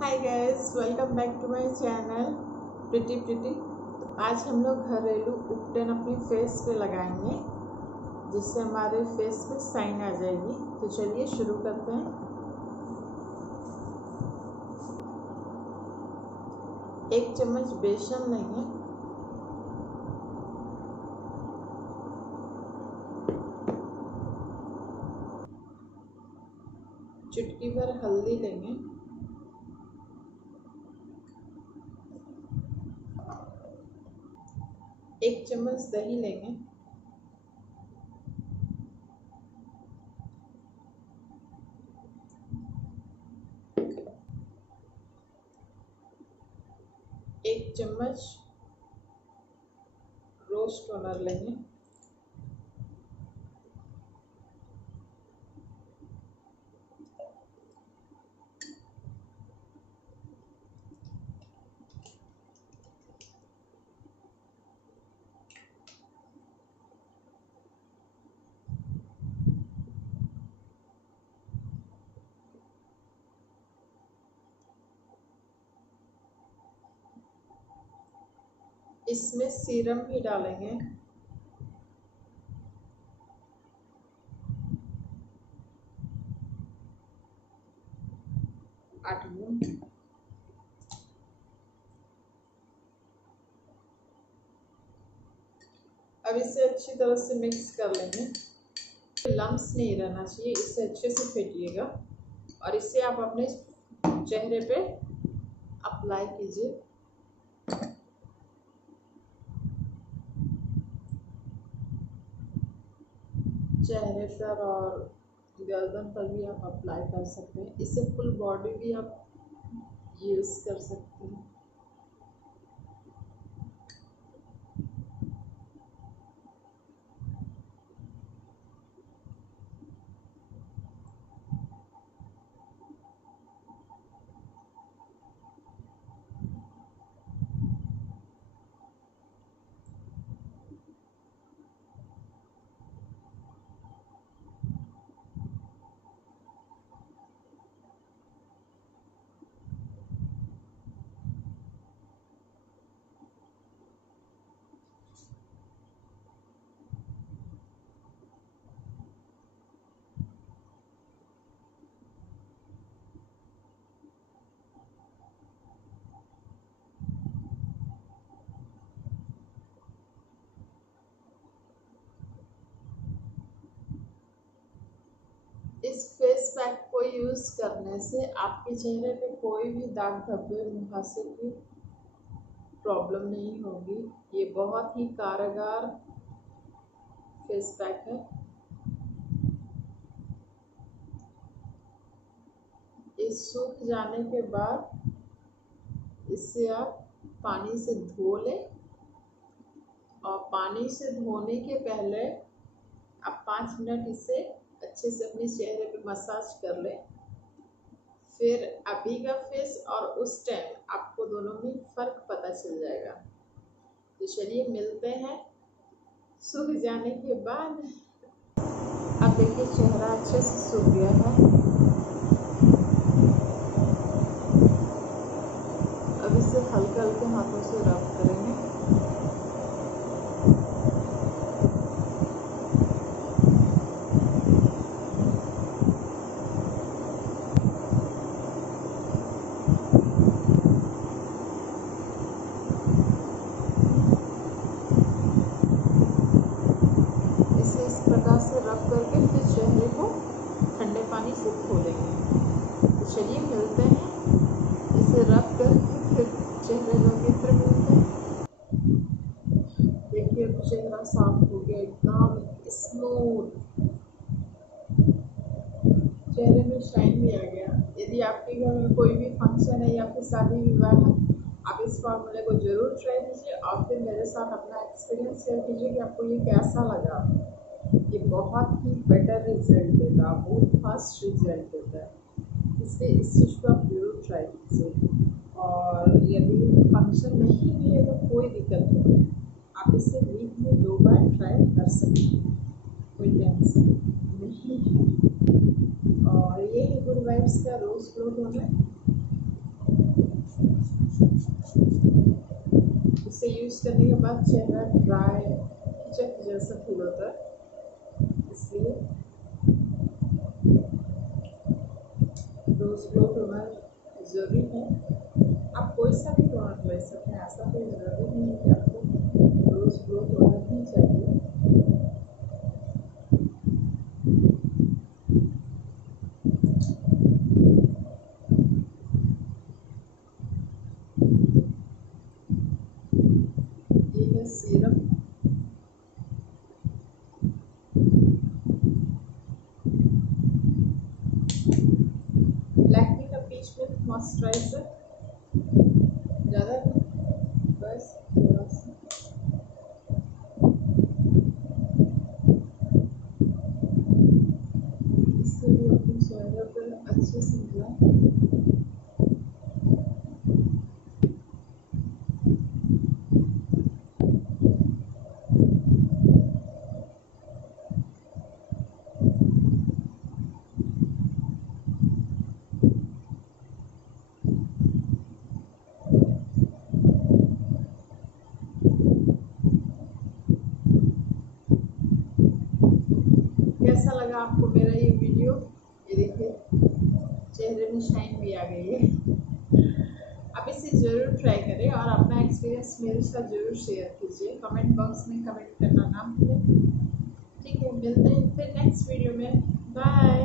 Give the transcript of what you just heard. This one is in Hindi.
Hi guys, welcome back to my channel Pretty. आज हम लोग घरेलू उपटन अपने फेस पे लगाएंगे जिससे हमारे फेस पे शाइन आ जाएगी। तो चलिए शुरू करते हैं। एक चम्मच बेसन लेंगे, चुटकी भर हल्दी लेंगे, एक चम्मच दही लेंगे, एक चम्मच रोज टोनर लेंगे, इसमें सीरम भी डालेंगे। आठ बूंद। अब इसे अच्छी तरह से मिक्स कर लेंगे। लम्स नहीं रहना चाहिए, इसे अच्छे से फेंटिएगा और इसे आप अपने चेहरे पे अप्लाई कीजिए। चेहरे पर और गर्दन पर भी आप अप्लाई कर सकते हैं। इसे फुल बॉडी भी आप यूज़ कर सकते हैं। इस फेस पैक को यूज़ करने से आपके चेहरे पे कोई भी दाग धब्बे मुहासे की प्रॉब्लम नहीं होगी। ये बहुत ही कारगर फेस पैक है। इस सूख जाने के बाद इसे आप पानी से धो लें और पानी से धोने के पहले आप 5 मिनट इसे अच्छे से अपने चेहरे पे मसाज कर लें। फिर अभी का फेस और उस टाइम आपको दोनों में फ़र्क पता चल जाएगा। तो चलिए मिलते हैं सूख जाने के बाद। अब देखिए चेहरा अच्छे से सूख गया है। अब इसे हल्के हल्के हाथों से रब करेंगे। से रब करके फिर चेहरे को ठंडे पानी से धो लेंगे। तो चलिए मिलते हैं, इसे रब करके फिर चेहरे धोके फिर मिलते हैं। देखिए अब चेहरा साफ हो गया, एकदम स्मूथ, चेहरे में शाइन भी आ गया। यदि आपके घर में कोई भी फंक्शन है या फिर शादी विवाह है, आप इस फॉर्मूले को जरूर ट्राई कीजिए और फिर मेरे साथ अपना एक्सपीरियंस शेयर कीजिए कि आपको ये कैसा लगा। ये बहुत ही बेटर रिजल्ट देता है, बहुत फास्ट रिजल्ट देता है, इसलिए इस चीज़ को आप जरूर ट्राई कीजिए। और यदि फंक्शन नहीं भी है तो कोई दिक्कत नहीं, आप इसे वीक में 2 बार ट्राई कर सकते हैं, कोई टेंशन नहीं है। और ये है गुड वाइब्स का रोज ग्लो टोनर। करने के बाद चेहरा ड्राई खिंचा जैसा फील होता है, इसलिए रोज ग्लो टोनर जरूरी है। आप कोई सा भी टोनर ले सकते हैं, ऐसा कोई जरूरी नहीं है कि आपको रोज ग्लो टोनर ही चाहिए। ये है सीरम, लैक्मे का पीच मिल्क मॉइस्चराइजर, ज़्यादा बस थोड़ा सा। इससे भी अपने चेहरे पर अच्छे से मिला। कैसा लगा आपको मेरा ये वीडियो? ये देखिए चेहरे में शाइन भी आ गई है। आप इसे ज़रूर ट्राई करें और अपना एक्सपीरियंस मेरे साथ ज़रूर शेयर कीजिए। कमेंट बॉक्स में कमेंट करना ना भूलें। ठीक है, मिलते हैं फिर नेक्स्ट वीडियो में। बाय।